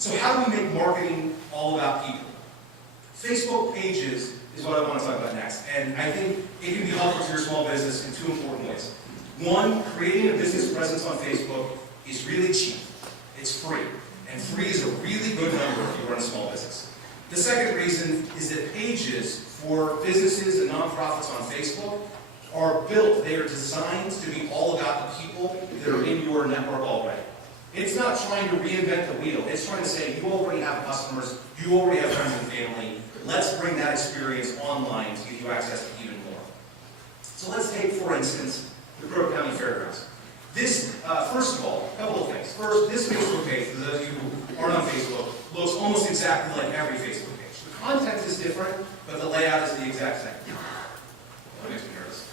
So how do we make marketing all about people? Facebook pages is what I want to talk about next. And I think it can be helpful to your small business in two important ways. One, creating a business presence on Facebook is really cheap. It's free. And free is a really good number if you run a small business. The second reason is that pages for businesses and nonprofits on Facebook are built, they are designed to be all about the people that are in your network already. It's not trying to reinvent the wheel. It's trying to say, you already have customers, you already have friends and family. Let's bring that experience online to give you access to even more. So let's take, for instance, the Crook County Fairgrounds. This, first of all, a couple of things. First, this Facebook page, for those of you who aren't on Facebook, looks almost exactly like every Facebook page. The content is different, but the layout is the exact same. That makes me nervous.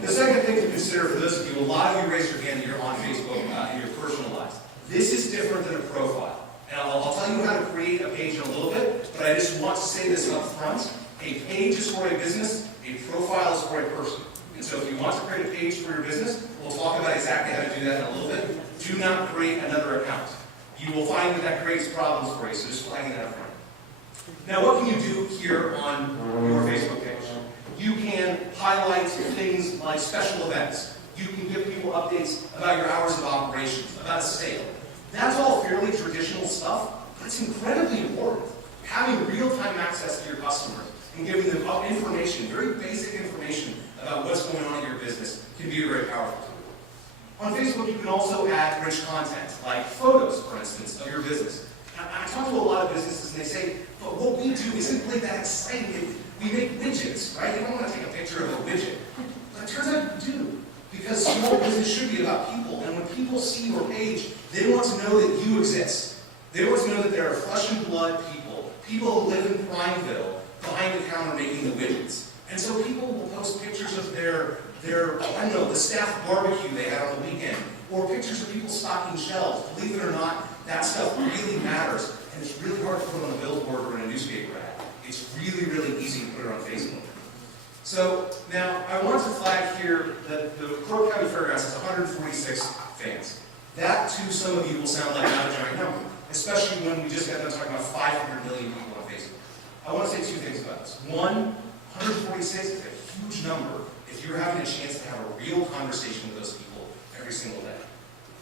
The second thing to consider for those of you, a lot of you raise your hand that you're on Facebook in your personal lives. This is different than a profile. And I'll tell you how to create a page in a little bit, but I just want to say this up front. A page is for a business, a profile is for a person. And so if you want to create a page for your business, we'll talk about exactly how to do that in a little bit. Do not create another account. You will find that that creates problems for you, so just flagging that up front. Now what can you do here on your Facebook page? You can highlight things like special events. You can give people updates about your hours of operations, about a sale. That's all fairly traditional stuff, but it's incredibly important. Having real-time access to your customers and giving them information, very basic information about what's going on in your business can be a very powerful tool. On Facebook, you can also add rich content, like photos, for instance, of your business. I talk to a lot of businesses and they say, but what we do isn't really that exciting. We make widgets, right? They don't want to take a picture of a widget. But it turns out you do. Because small business should be about people. And when people see your page, they want to know that you exist. They want to know that there are flesh and blood people, people who live in Prineville, behind the counter making the widgets. And so people will post pictures of their I don't know, the staff barbecue they had on the weekend, or pictures of people stocking shelves. Believe it or not, that stuff really matters. And it's really hard to put on a billboard or in a newspaper ad. It's really, really easy to put it on Facebook. So now I want to flag here that the Crook County Fairgrounds has 146 fans. That to some of you will sound like not a giant number, especially when we just got done talking about 500 million people on Facebook. I want to say two things about this. One, 146 is a huge number if you're having a chance to have a real conversation with those people every single day.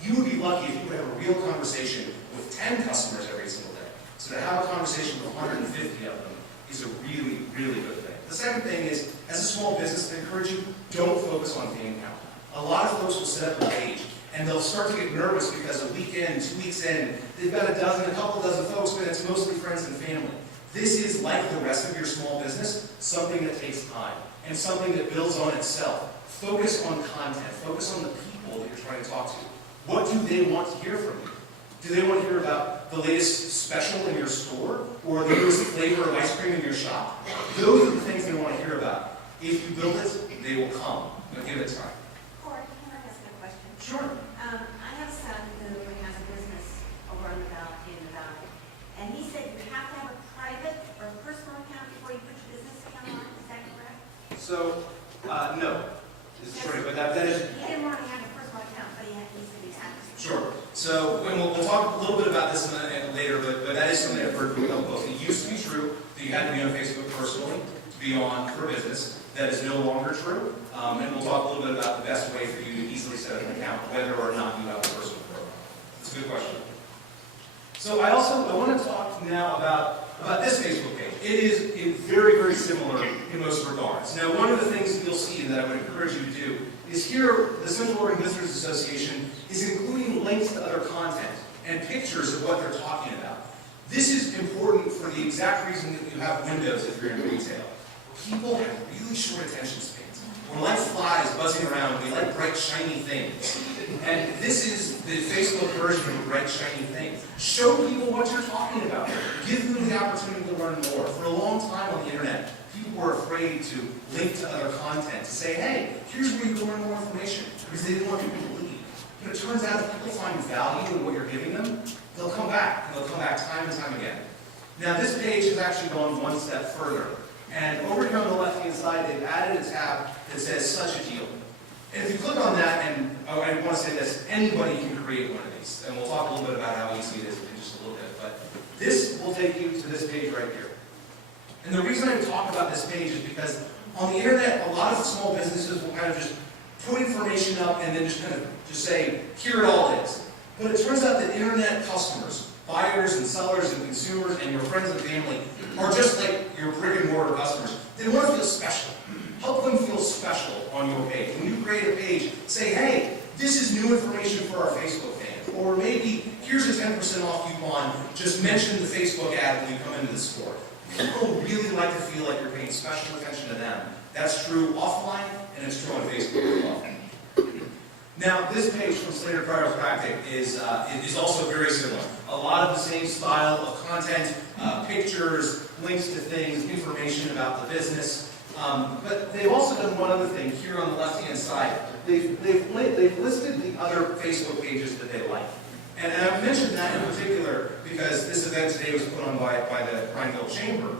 You would be lucky if you could have a real conversation with 10 customers every single day. So to have a conversation with 150 of them is a really, really good thing. The second thing is, as a small business, I encourage you, don't focus on fan count. A lot of folks will set up a page, and they'll start to get nervous because a week in, 2 weeks in, they've got a couple dozen folks, but it's mostly friends and family. This is, like the rest of your small business, something that takes time, and something that builds on itself. Focus on content. Focus on the people that you're trying to talk to. What do they want to hear from you? Do they want to hear about the latest special in your store, or the newest flavor of ice cream in your shop? Those are the things they want to hear about. If you build it, they will come. Now give it time. Corey, can I ask a question? Sure. I have a son who has a business over in the valley, and he said you have to have a private or a personal account before you put your business account on. Is that correct? So, no. This is short, but that is... He didn't want to have a personal account, but he said he had to. Sure. So we'll talk a little bit about this later, but that is something I've heard from a couple folks. It used to be true that you had to be on Facebook personally to be on for business. That is no longer true. And we'll talk a little bit about the best way for you to easily set up an account, whether or not you have a personal profile. That's a good question. So I want to talk now about this Facebook page. It is very, very similar in most regards. Now, one of the things that you'll see that I would encourage you to do is here, the Central Oregon Visitors Association is including links to other content and pictures of what they're talking about. This is important for the exact reason that you have windows if you're in retail. People have really short attention spans. We're like flies buzzing around. We like bright, shiny things. And this is the Facebook version of a bright, shiny thing. Show people what you're talking about. Give them the opportunity to learn more. For a long time on the internet, people were afraid to link to other content, to say, hey, here's where you can learn more information, because they didn't want people to leave. But it turns out if people find value in what you're giving them, they'll come back, and they'll come back time and time again. Now, this page has actually gone one step further. And over here on the left-hand side, they've added a tab that says such a deal. And if you click on that, and I want to say this, anybody can create one of these. And we'll talk a little bit about how easy it is in just a little bit. But take you to this page right here. And the reason I talk about this page is because on the internet, a lot of small businesses will kind of just put information up and then just kind of just say, here it all is. But it turns out that internet customers, buyers and sellers and consumers and your friends and family are just like your brick and mortar customers. They want to feel special. Help them feel special on your page. When you create a page, say, hey, this is new information for our Facebook fans. Or maybe, here's a 10% off coupon, just mention the Facebook ad when you come into the store. People really like to feel like you're paying special attention to them. That's true offline, and it's true on Facebook as well. Now, this page from Slater Chiropractic is also very similar. A lot of the same style of content, pictures, links to things, information about the business. But they've also done one other thing here on the left-hand side. They've listed the other Facebook pages that they like. And I've mentioned that in particular because this event today was put on by the Prineville Chamber.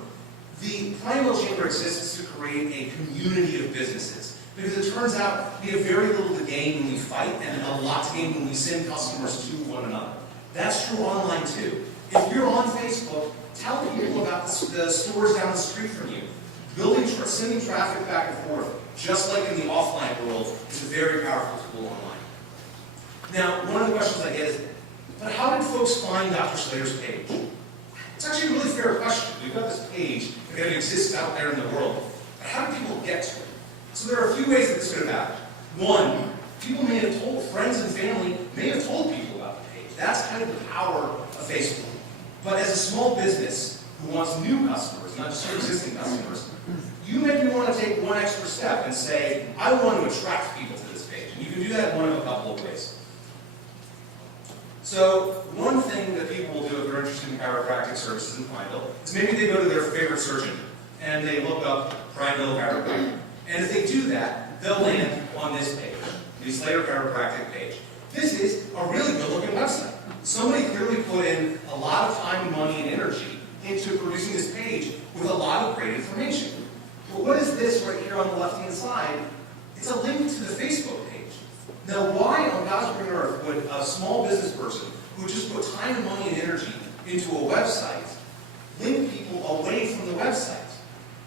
The Prineville Chamber exists to create a community of businesses. Because it turns out we have very little to gain when we fight and a lot to gain when we send customers to one another. That's true online too. If you're on Facebook, tell people about the stores down the street from you. Sending traffic back and forth, just like in the offline world, is a very powerful tool online. Now, one of the questions I get is, but how did folks find Dr. Slater's page? It's actually a really fair question. We've got this page that exists out there in the world, but how do people get to it? So there are a few ways that this could have happened. One, people may have told friends and family, may have told people about the page. That's kind of the power of Facebook. But as a small business who wants new customers, not just your existing customers, you maybe want to take one extra step and say, I want to attract people to this page. And you can do that in one of a couple of ways. So one thing that people will do if they're interested in chiropractic services in Prineville is maybe they go to their favorite surgeon and they look up Prineville Chiropractic. And if they do that, they'll land on this page, the Slater Chiropractic page. This is a really good-looking website. Somebody clearly put in a lot of time, money, and energy into producing this page with a lot of great information. But what is this right here on the left-hand side? It's a link to the Facebook page. Now, why on God's green earth would a small business person who just put time and money and energy into a website link people away from the website?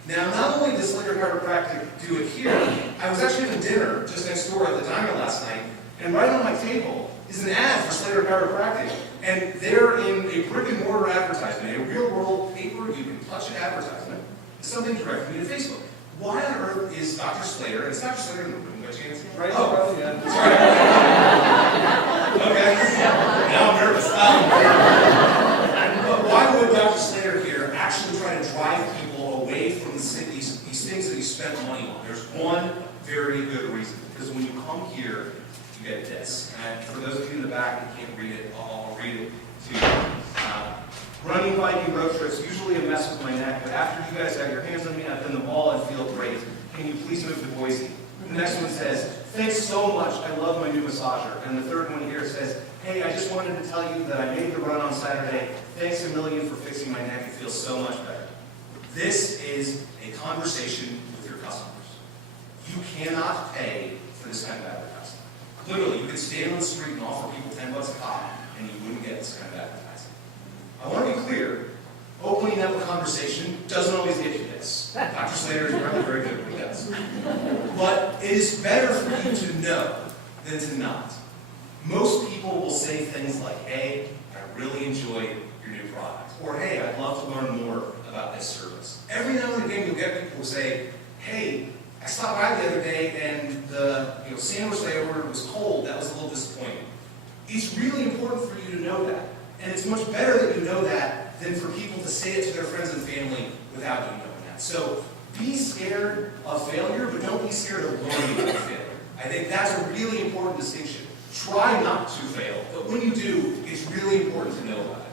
Now, not only does Slater Chiropractic do it here, I was actually having dinner just next door at the diner last night, and right on my table is an ad for Slater Chiropractic. And they're in a brick-and-mortar advertisement, a real-world paper, you can touch it advertisement. It's something directly to Facebook. Why on earth is Dr. Slater, and it's Dr. Slater in the room, by chance? Right, oh, yeah. Sorry. Okay. Now I'm nervous. But why would Dr. Slater here actually try to drive people away from these things that he spent money on? There's one very good reason. Because when you come here, you get this. And for those of you in the back who can't read it, I'll read it to you. Running, biking, road trips, usually a mess with my neck, but after you guys have your hands on me, I've done them all and feel great. Can you please move to Boise? The next one says, thanks so much, I love my new massager. And the third one here says, hey, I just wanted to tell you that I made the run on Saturday. Thanks a million for fixing my neck, it feels so much better. This is a conversation with your customers. You cannot pay for this kind of advertising. Literally, you could stand on the street and offer people $10 a pop, and you wouldn't get this kind of advertising. I want to be clear, opening up a conversation doesn't always get you this. Dr. Slater is probably very good at what he does. But it is better for you to know than to not. Most people will say things like, hey, I really enjoyed your new product. Or, hey, I'd love to learn more about this service. Every now and again, you'll get people who say, hey, I stopped by the other day and the sandwich that I ordered was cold. That was a little disappointing. It's really important for you to know that. And it's much better that you know that than for people to say it to their friends and family without you knowing that. So be scared of failure, but don't be scared of learning about failure. I think that's a really important distinction. Try not to fail, but when you do, it's really important to know about it.